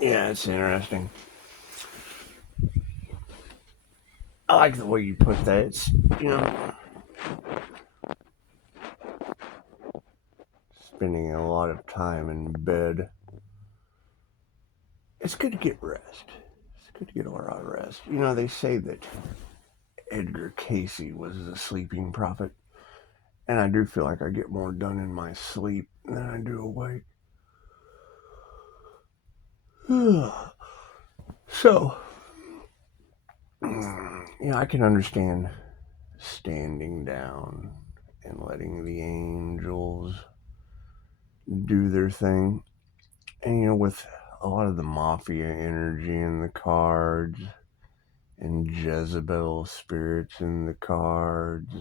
Yeah, it's interesting. I like the way you put that. It's, you know, spending a lot of time in bed. It's good to get rest. It's good to get a lot of rest. You know, they say that Edgar Casey was the sleeping prophet, and I do feel like I get more done in my sleep than I do awake. So, I can understand standing down and letting the angels do their thing. And, with a lot of the mafia energy in the cards and Jezebel spirits in the cards.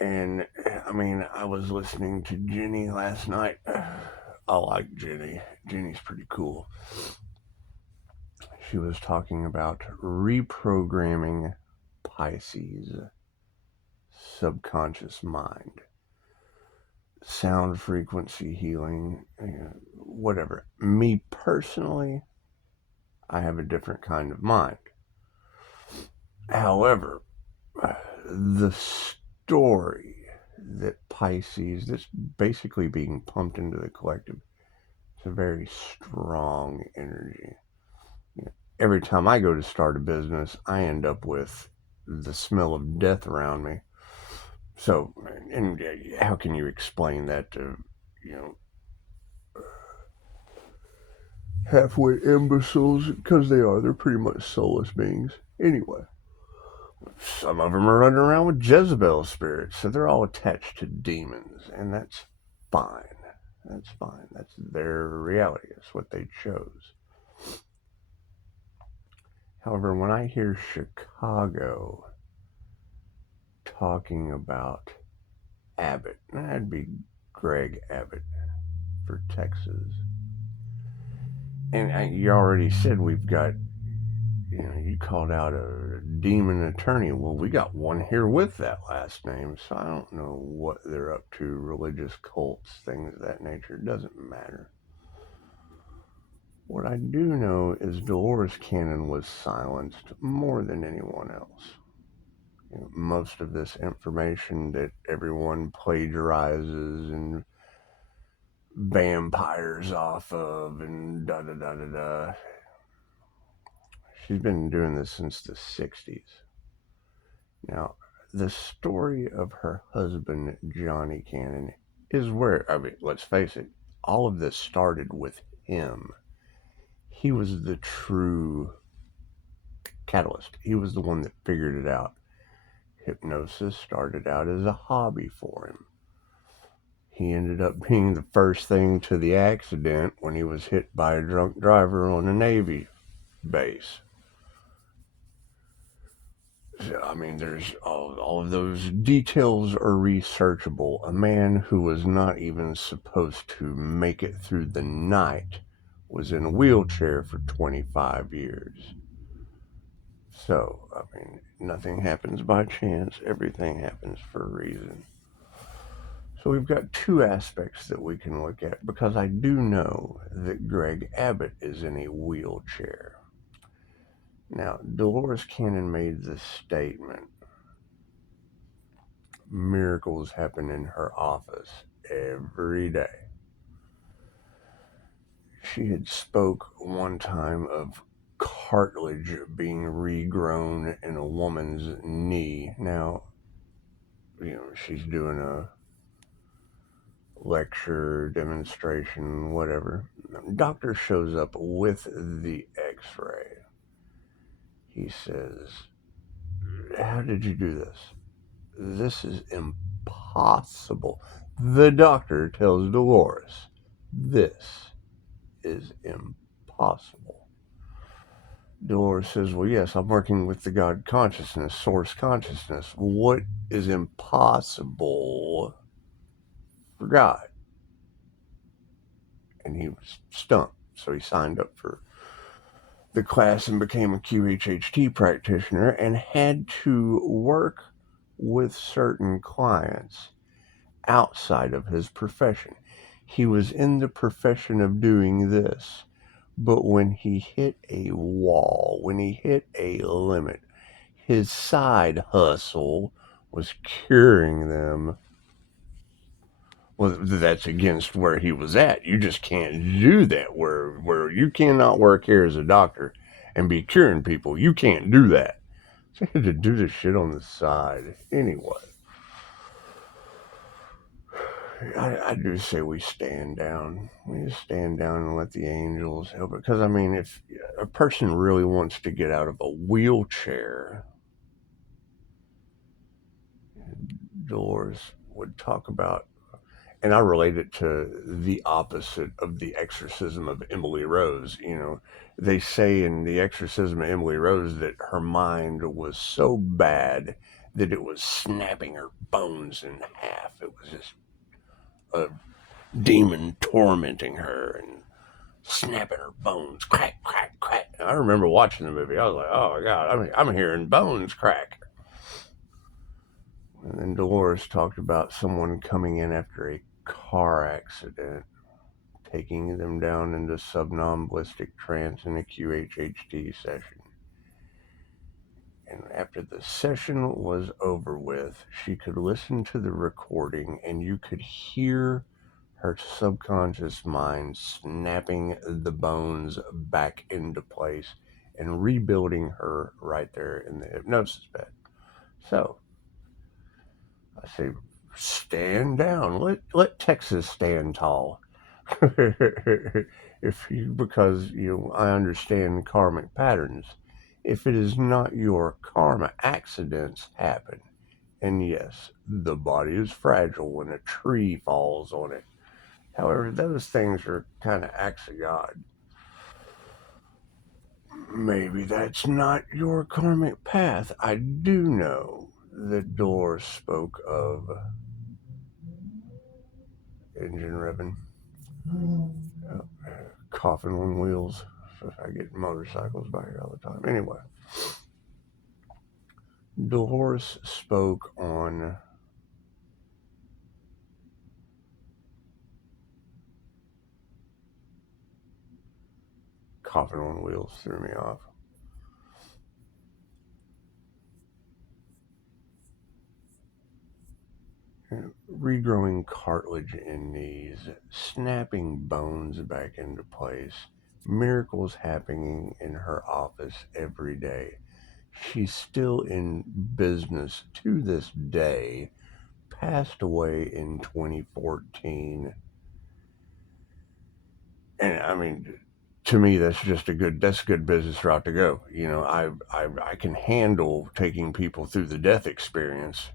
And, I mean, I was listening to Jenny last night. I like Jenny. Jenny's pretty cool. She was talking about reprogramming Pisces' subconscious mind, sound frequency healing, whatever. Me personally, I have a different kind of mind. However, the story that Pisces, that's basically being pumped into the collective, it's a very strong energy. Every time I go to start a business, I end up with the smell of death around me. So, and how can you explain that to, halfway imbeciles? Because they are. They're pretty much soulless beings. Anyway, some of them are running around with Jezebel spirits, so they're all attached to demons, and that's fine. That's fine. That's their reality. It's what they chose. However, when I hear Chicago talking about Abbott, that'd be Greg Abbott for Texas. And you already said we've got, you called out a demon attorney. Well, we got one here with that last name, so I don't know what they're up to, religious cults, things of that nature. It doesn't matter. What I do know is Dolores Cannon was silenced more than anyone else. Most of this information that everyone plagiarizes and vampires off of and da da da da da. She's been doing this since the 60s. Now, the story of her husband, Johnny Cannon, is where, I mean, let's face it, all of this started with him. He was the true catalyst. He was the one that figured it out. Hypnosis started out as a hobby for him. He ended up being the first thing to the accident when he was hit by a drunk driver on a Navy base. So, I mean, there's all of those details are researchable. A man who was not even supposed to make it through the night was in a wheelchair for 25 years. So, I mean, nothing happens by chance. Everything happens for a reason. So we've got two aspects that we can look at because I do know that Greg Abbott is in a wheelchair. Now, Dolores Cannon made this statement. Miracles happen in her office every day. She had spoke one time of cartilage being regrown in a woman's knee. Now, she's doing a lecture, demonstration, whatever. Doctor shows up with the x-ray. He says, "How did you do this? This is impossible." The doctor tells Dolores, "This is impossible." Dolores says, "Well, yes, I'm working with the God consciousness, source consciousness. What is impossible for God?" And he was stumped. So he signed up for the class and became a QHHT practitioner and had to work with certain clients outside of his profession. He was in the profession of doing this But when he hit a wall, when he hit a limit, his side hustle was curing them. Well, that's against where he was at. You just can't do that. Where you cannot work here as a doctor and be curing people. You can't do that. So he had to do this shit on the side. Anyway, I do say we stand down. We just stand down and let the angels help it. Because, I mean, if a person really wants to get out of a wheelchair, Doors would talk about, and I relate it to the opposite of the exorcism of Emily Rose. You know, they say in the exorcism of Emily Rose that her mind was so bad that it was snapping her bones in half. It was just a demon tormenting her and snapping her bones, crack, crack, crack. And I remember watching the movie. I was like, oh my God, I'm hearing bones crack. And then Dolores talked about someone coming in after a car accident, taking them down into somnambulistic trance in a QHHT session. And after the session was over with, she could listen to the recording and you could hear her subconscious mind snapping the bones back into place and rebuilding her right there in the hypnosis bed. So, I say, stand down. Let Texas stand tall. If you, because I understand karmic patterns. If it is not your karma, accidents happen. And yes, the body is fragile when a tree falls on it. However, those things are kind of acts of God. Maybe that's not your karmic path. I do know that Doors spoke of engine revving, uh, coughing on wheels. I get motorcycles by here all the time. Anyway, Dolores spoke on coughing on wheels, threw me off. Regrowing cartilage in knees, snapping bones back into place, miracles happening in her office every day. She's still in business to this day, passed away in 2014. And I mean, to me, that's a good business route to go. I can handle taking people through the death experience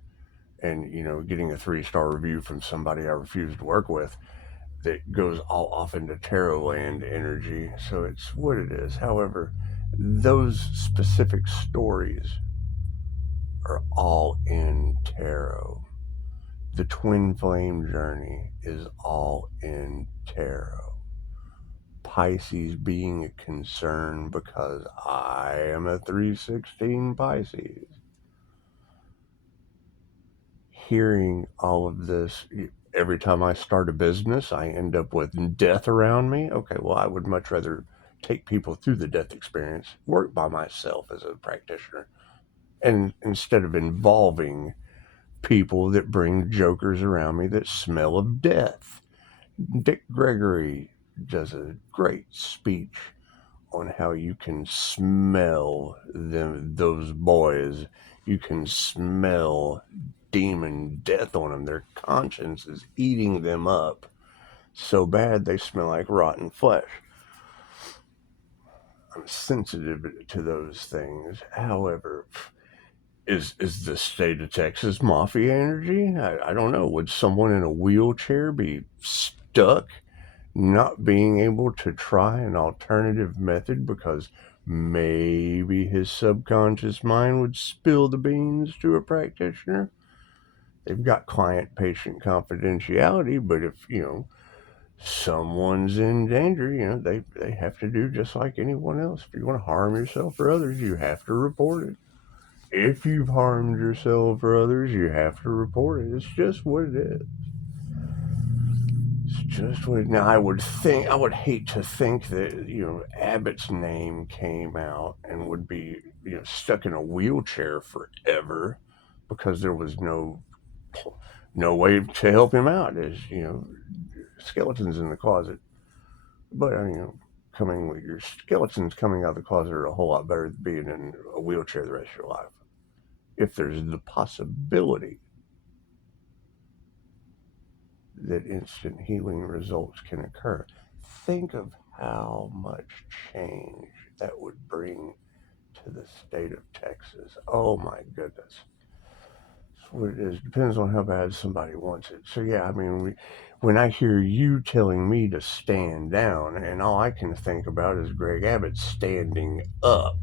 and, getting a 3-star review from somebody I refuse to work with that goes all off into tarot land energy. So it's what it is. However, those specific stories are all in tarot. The twin flame journey is all in tarot. Pisces being a concern because I am a 316 Pisces. Hearing all of this, every time I start a business, I end up with death around me. Okay, well, I would much rather take people through the death experience, work by myself as a practitioner, and instead of involving people that bring jokers around me that smell of death. Dick Gregory does a great speech on how you can smell those boys. You can smell demon death on them. Their conscience is eating them up so bad they smell like rotten flesh. I'm sensitive to those things. However, is the state of Texas mafia energy? I don't know. Would someone in a wheelchair be stuck not being able to try an alternative method because maybe his subconscious mind would spill the beans to a practitioner? They've got client patient confidentiality, but if, someone's in danger, they have to do just like anyone else. If you want to harm yourself or others, you have to report it. If you've harmed yourself or others, you have to report it. It's just what it is. It's just would. Now, I would hate to think that, Abbott's name came out and would be, stuck in a wheelchair forever because there was no way to help him out. There's, skeletons in the closet. But, coming with your skeletons coming out of the closet are a whole lot better than being in a wheelchair the rest of your life. If there's the possibility that instant healing results can occur, think of how much change that would bring to the state of Texas. Oh my goodness. That's what it is. Depends on how bad somebody wants it. So yeah, I mean, when I hear you telling me to stand down, and all I can think about is Greg Abbott standing up.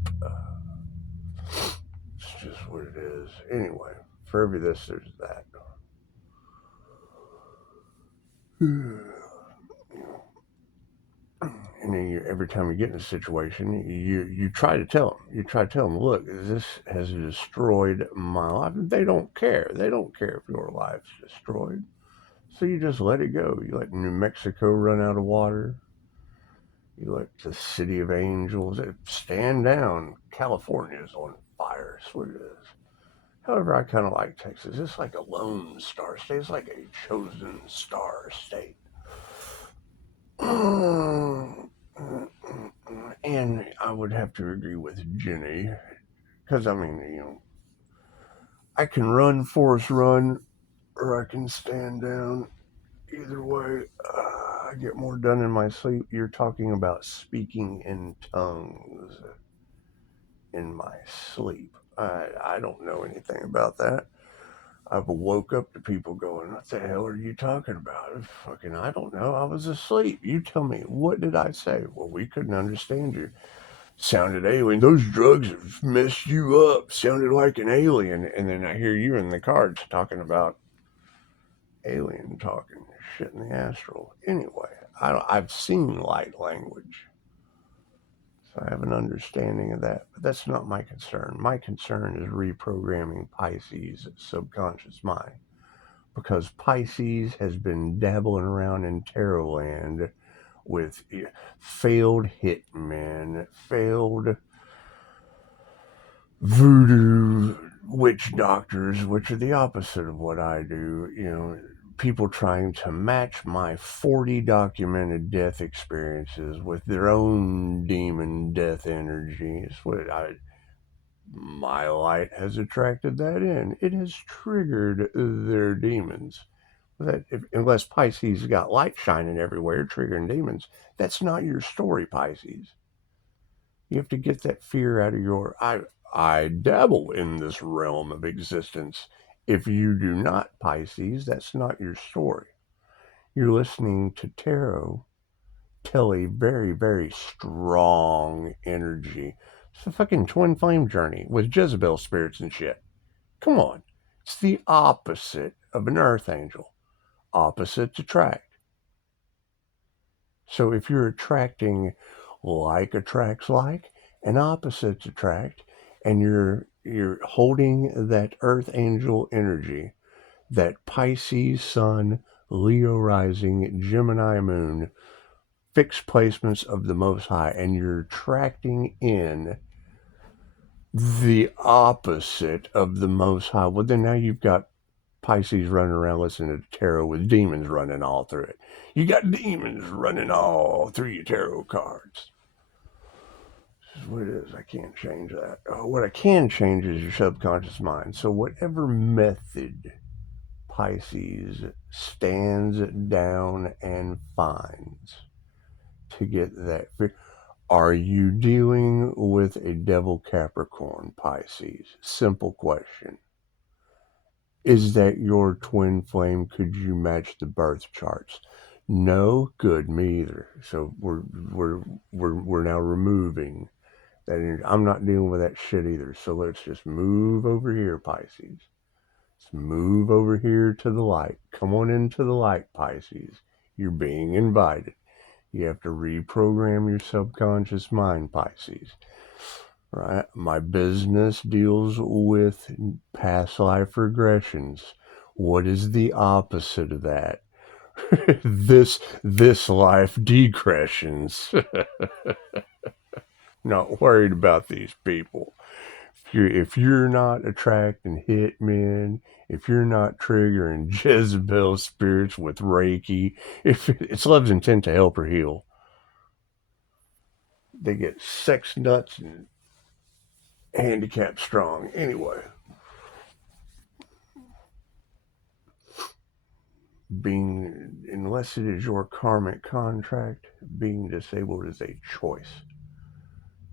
It's just what it is. Anyway, for every this, there's that. And then every time you get in a situation, you try to tell them. You try to tell them, look, this has destroyed my life. They don't care. They don't care if your life's destroyed. So you just let it go. You let New Mexico run out of water. You let the City of Angels stand down. California's on fire. That's what it is. However, I kind of like Texas. It's like a lone star state. It's like a chosen star state. And I would have to agree with Jenny, because I mean, I can run, force run, or I can stand down. Either way, I get more done in my sleep. You're talking about speaking in tongues in my sleep. I don't know anything about that. I've woke up to people going, what the hell are you talking about? Fucking, I don't know. I was asleep. You tell me, what did I say? Well, we couldn't understand you. Sounded alien. Those drugs have messed you up. Sounded like an alien. And then I hear you in the cards talking about alien talking shit in the astral. Anyway, I've seen light language. So I have an understanding of that. But that's not my concern. My concern is reprogramming Pisces' subconscious mind. Because Pisces has been dabbling around in tarot land with failed hitmen, failed voodoo witch doctors, which are the opposite of what I do. People trying to match my 40 documented death experiences with their own demon death energies. My light has attracted that in. It has triggered their demons. Unless Pisces got light shining everywhere, triggering demons, that's not your story, Pisces. You have to get that fear out of your... I dabble in this realm of existence. If you do not, Pisces, that's not your story. You're listening to tarot tell a very, very strong energy. It's a fucking twin flame journey with Jezebel spirits and shit. Come on. It's the opposite of an earth angel. Opposites attract. So if you're attracting like attracts like, and opposites attract, and you're holding that earth angel energy, that Pisces sun, Leo rising, Gemini moon, fixed placements of the Most High, and you're attracting in the opposite of the Most High, well, then now you've got Pisces running around listening to tarot with demons running all through it. You got demons running all through your tarot cards. This is what it is. I can't change that. What I can change is your subconscious mind. So whatever method Pisces stands down and finds to get that fear. Are you dealing with a devil Capricorn, Pisces? Simple question. Is that your twin flame? Could you match the birth charts? No, good, me either. So we're now removing that energy. I'm not dealing with that shit either. So let's just move over here, Pisces. Let's move over here to the light. Come on into the light, Pisces. You're being invited. You have to reprogram your subconscious mind, Pisces. Right? My business deals with past life regressions. What is the opposite of that? this life decressions. Not worried about these people. If you're not attracting hitmen, if you're not triggering Jezebel spirits with Reiki, if it's love's intent to help her heal, they get sex nuts and handicapped strong. Anyway, unless it is your karmic contract, being disabled is a choice.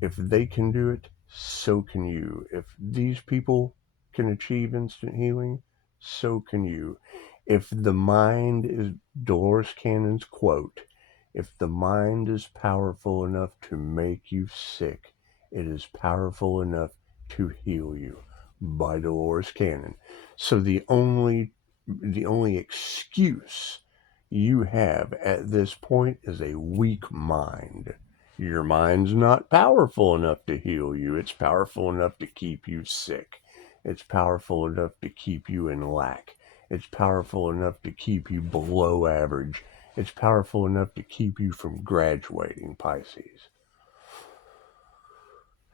If they can do it, so can you. If these people can achieve instant healing, so can you. If the mind is, Dolores Cannon's quote, if the mind is powerful enough to make you sick, it is powerful enough to heal you. By Dolores Cannon. So the only excuse you have at this point is a weak mind. Your mind's not powerful enough to heal you. It's powerful enough to keep you sick. It's powerful enough to keep you in lack. It's powerful enough to keep you below average. It's powerful enough to keep you from graduating, Pisces.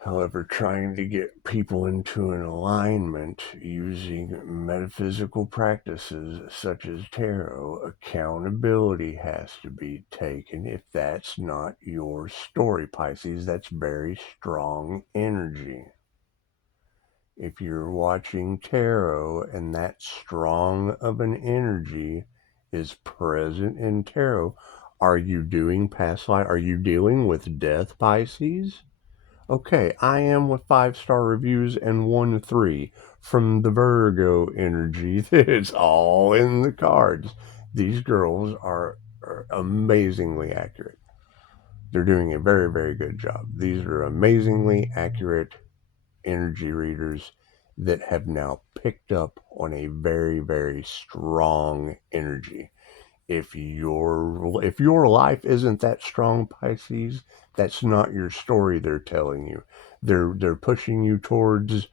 However, trying to get people into an alignment using metaphysical practices such as tarot, accountability has to be taken. If that's not your story, Pisces, that's very strong energy. If you're watching tarot and that strong of an energy is present in tarot, are you doing past life? Are you dealing with death, Pisces? Okay, I am with 5-star reviews and 1-3 from the Virgo energy. It's all in the cards. These girls are amazingly accurate. They're doing a very, very good job. These are amazingly accurate energy readers that have now picked up on a very, very strong energy. If your life isn't that strong, Pisces, that's not your story they're telling you. They're pushing you towards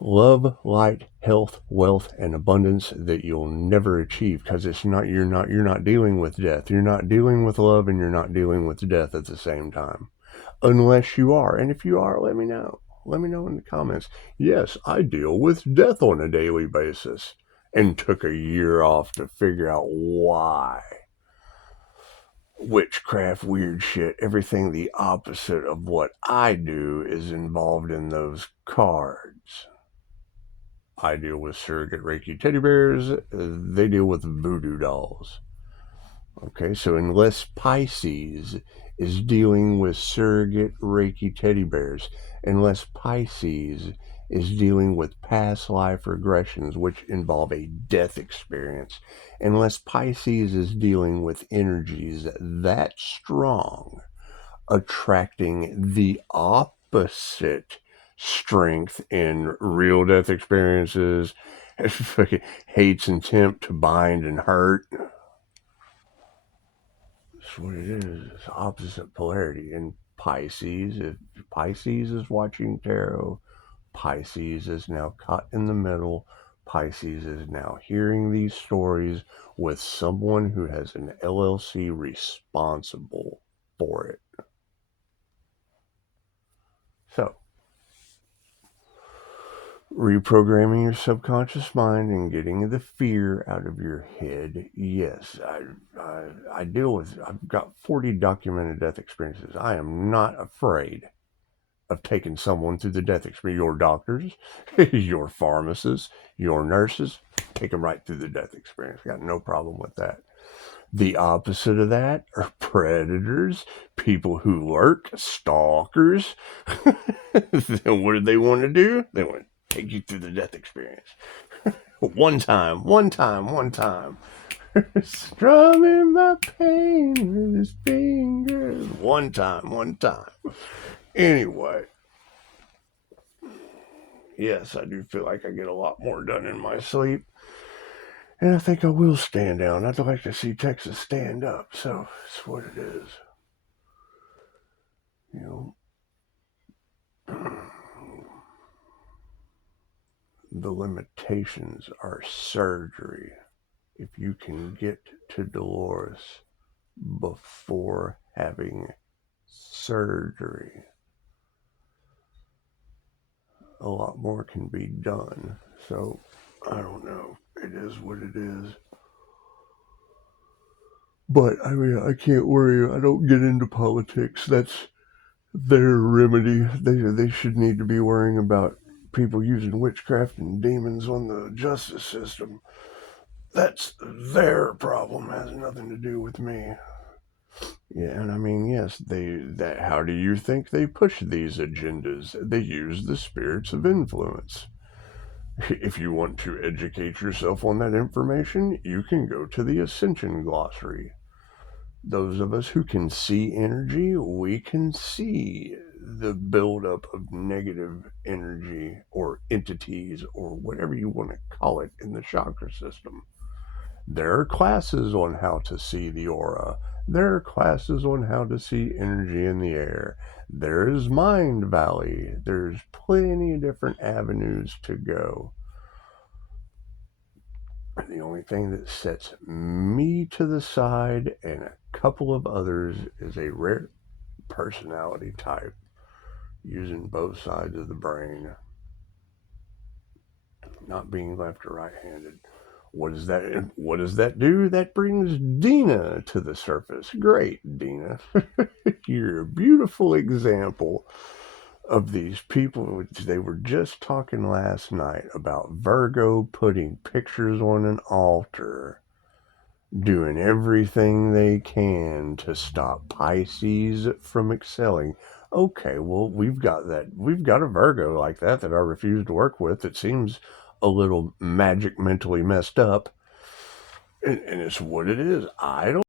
love, light, health, wealth, and abundance that you'll never achieve because you're not dealing with death. You're not dealing with love and you're not dealing with death at the same time. Unless you are. And if you are, let me know. Let me know in the comments. Yes, I deal with death on a daily basis and took a year off to figure out why. Witchcraft, weird shit, everything the opposite of what I do is involved in those cards. I deal with surrogate Reiki teddy bears. They deal with voodoo dolls. Okay, so unless Pisces is dealing with surrogate Reiki teddy bears, unless Pisces is dealing with past life regressions, which involve a death experience, unless Pisces is dealing with energies that strong, attracting the opposite strength in real death experiences, hates and tempt to bind and hurt. That's what it is. It's opposite polarity. In Pisces, if Pisces is watching tarot, Pisces is now caught in the middle. Pisces is now hearing these stories with someone who has an LLC responsible for it. So, reprogramming your subconscious mind and getting the fear out of your head. Yes, I deal with, I've got 40 documented death experiences. I am not afraid of taking someone through the death experience. Your doctors, your pharmacists, your nurses, take them right through the death experience. Got no problem with that. The opposite of that are predators, people who lurk, stalkers. Then what do they want to do? They want to take you through the death experience. One time. Strumming my pain with his fingers. One time. Anyway. Yes, I do feel like I get a lot more done in my sleep. And I think I will stand down. I'd like to see Texas stand up. So it's what it is. You know. The limitations are surgery. If you can get to Dolores before having surgery, a lot more can be done. So, I don't know. It is what it is. But, I mean, I can't worry. I don't get into politics. That's their remedy. They should need to be worrying about people using witchcraft and demons on the justice system. That's their problem. It has nothing to do with me. Yeah, and I mean, yes, that. How do you think they push these agendas? They use the spirits of influence. If you want to educate yourself on that information, you can go to the Ascension Glossary. Those of us who can see energy, we can see the buildup of negative energy or entities or whatever you want to call it in the chakra system. There are classes on how to see the aura. There are classes on how to see energy in the air. There is Mind Valley. There's plenty of different avenues to go. The only thing that sets me to the side and a couple of others is a rare personality type using both sides of the brain, not being left or right-handed. What does that do? That brings Dina to the surface. Great, Dina. You're a beautiful example of these people. They were just talking last night about Virgo putting pictures on an altar, doing everything they can to stop Pisces from excelling. Okay, well, we've got a Virgo like that I refuse to work with. It seems a little magic mentally messed up. And it's what it is. I don't